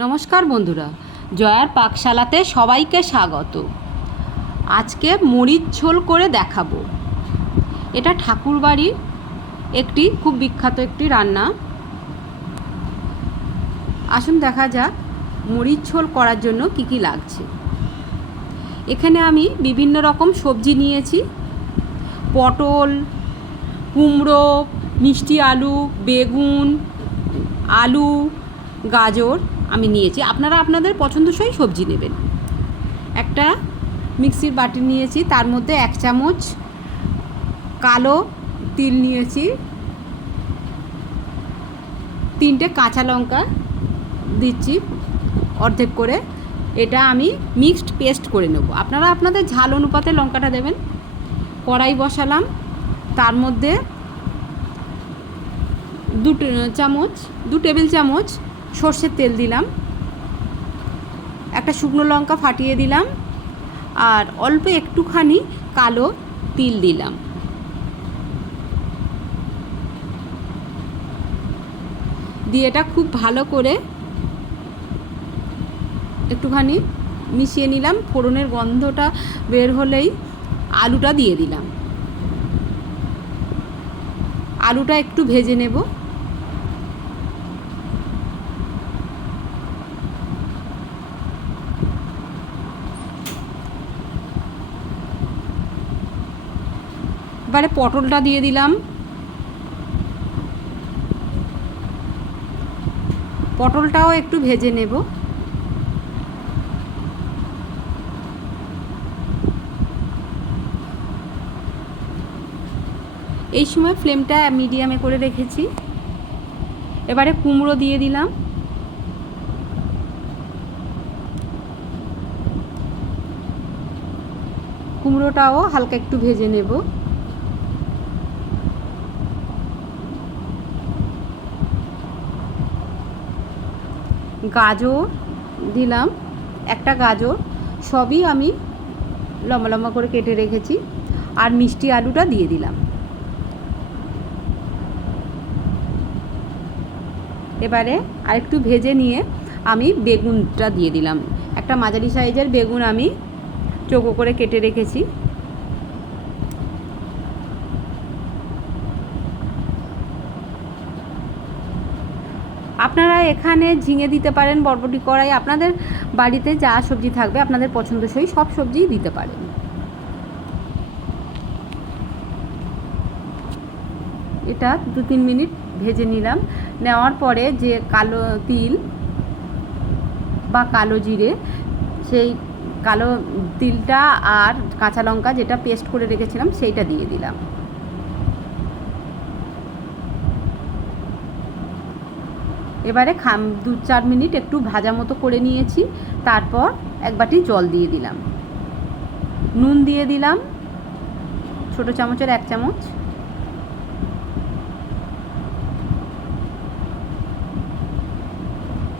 নমস্কার বন্ধুরা, জয়ার পাকশালাতে সবাইকে স্বাগত। আজকে মরিচ ঝোল করে দেখাবো। এটা ঠাকুরবাড়ির একটি খুব বিখ্যাত একটি রান্না। আসুন দেখা যাক মরিচ ঝোল করার জন্য কি কি লাগছে। এখানে আমি বিভিন্ন রকম সবজি নিয়েছি। পটল, কুমড়ো, মিষ্টি আলু, বেগুন, আলু, গাজর আমি নিয়েছি। আপনারা আপনাদের পছন্দসই সবজি নেবেন। একটা মিক্সির বাটি নিয়েছি, তার মধ্যে 1 চামচ কালো তিল নিয়েছি, 3টে কাঁচা লঙ্কা দিচ্ছি অর্ধেক করে। এটা আমি মিক্সড পেস্ট করে নেব। আপনারা আপনাদের ঝাল অনুপাতে লঙ্কাটা দেবেন। কড়াই বসালাম, তার মধ্যে 2 টেবিল চামচ সর্ষের তেল দিলাম, একটা শুকনো লঙ্কা ফাটিয়ে দিলাম, আর অল্প একটুখানি কালো তিল দিলাম। দিয়ে এটা খুব ভালো করে একটুখানি মিশিয়ে নিলাম। ফোড়নের গন্ধটা বের হলেই আলুটা দিয়ে দিলাম। আলুটা একটু ভেজে নেব। এবারে পটলটা দিয়ে দিলাম। পটলটাও একটু ভেজে নেব। এই সময় ফ্লেমটা মিডিয়ামে করে রেখেছি। এবারে কুমড়ো দিয়ে দিলাম। কুমড়োটাও হালকা একটু ভেজে নেব। গাজর দিলাম, একটা গাজর, সবই আমি লম্বা লম্বা করে কেটে রেখেছি। আর মিষ্টি আলুটা দিয়ে দিলাম। এবারে আরেকটু ভেজে নিয়ে আমি বেগুনটা দিয়ে দিলাম। একটা মাঝারি সাইজের বেগুন আমি চৌকো করে কেটে রেখেছি। আপনারা এখানে ঝিঙে দিতে পারেন, বরবটি, কড়াই, আপনাদের বাড়িতে যা সবজি থাকবে আপনাদের পছন্দসই সব সবজিই দিতে পারেন। এটা 2-3 মিনিট ভেজে নিলাম। নেওয়ার পরে যে কালো তিল বা কালো জিরে, সেই কালো তিলটা আর কাঁচা লঙ্কা যেটা পেস্ট করে রেখেছিলাম সেইটা দিয়ে দিলাম। এবারে 2-4 মিনিট একটু ভাজা মতো করে নিয়েছি। তারপর এক বাটি জল দিয়ে দিলাম। নুন দিয়ে দিলাম ছোটো চামচের 1 চামচ।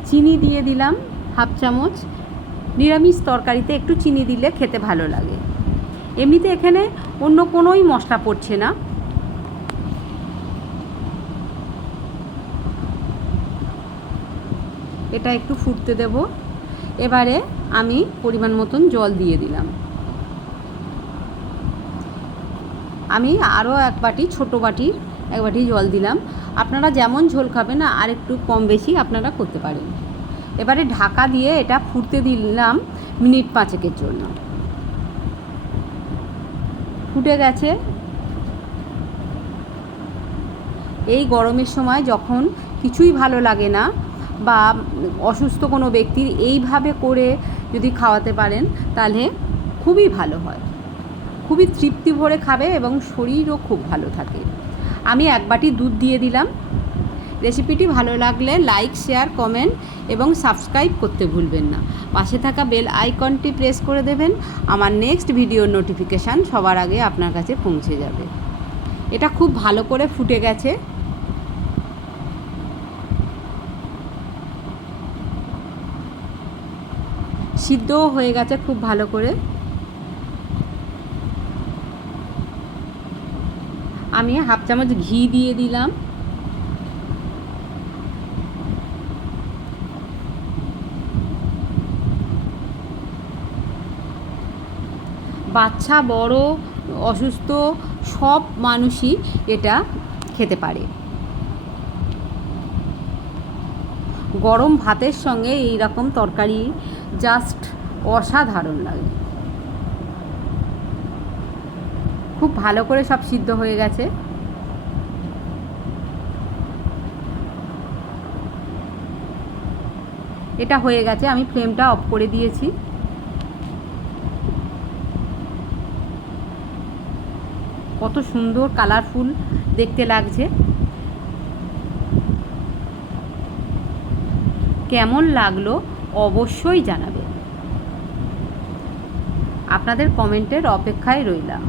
চিনি দিয়ে দিলাম 1/2 চামচ। নিরামিষ তরকারিতে একটু চিনি দিলে খেতে ভালো লাগে। এমনিতে এখানে অন্য কোনোই মশলা পড়ছে না। এটা একটু ফুটতে দেব। এবারে আমি পরিমাণ মতন জল দিয়ে দিলাম। আমি আরও 1 বাটি, ছোটো বাটির 1 বাটি জল দিলাম। আপনারা যেমন ঝোল খাবেন আর একটু কম বেশি আপনারা করতে পারেন। এবারে ঢাকা দিয়ে এটা ফুটতে দিলাম মিনিট 5-এর জন্য। ফুটে গেছে। এই গরমের সময় যখন কিছুই ভালো লাগে না বা অসুস্থ কোনো ব্যক্তির এইভাবে করে যদি খাওয়াতে পারেন তাহলে খুবই ভালো হয়। খুবই তৃপ্তি ভরে খাবে এবং শরীরও খুব ভালো থাকে। আমি 1 বাটি দুধ দিয়ে দিলাম। রেসিপিটি ভালো লাগলে লাইক, শেয়ার, কমেন্ট এবং সাবস্ক্রাইব করতে ভুলবেন না। পাশে থাকা বেল আইকনটি প্রেস করে দেবেন। আমার নেক্সট ভিডিওর নোটিফিকেশান সবার আগে আপনার কাছে পৌঁছে যাবে। এটা খুব ভালো করে ফুটে গেছে। সিদ্ধও হয়ে গেছে খুব ভালো করে। আমি 1/2 চামচ ঘি দিয়ে দিলাম। বাচ্চা বড় অসুস্থ সব মানুষই এটা খেতে পারে। গরম ভাতের সঙ্গে এই রকম তরকারি জাস্ট অসাধারণ লাগে। খুব ভালো করে সব সিদ্ধ হয়ে গেছে। এটা হয়ে গেছে, আমি ফ্লেমটা অফ করে দিয়েছি। কত সুন্দর কালারফুল দেখতে লাগছে। কেমন লাগলো অবশ্যই জানাবেন। আপনাদের কমেন্টের অপেক্ষায় রইলাম।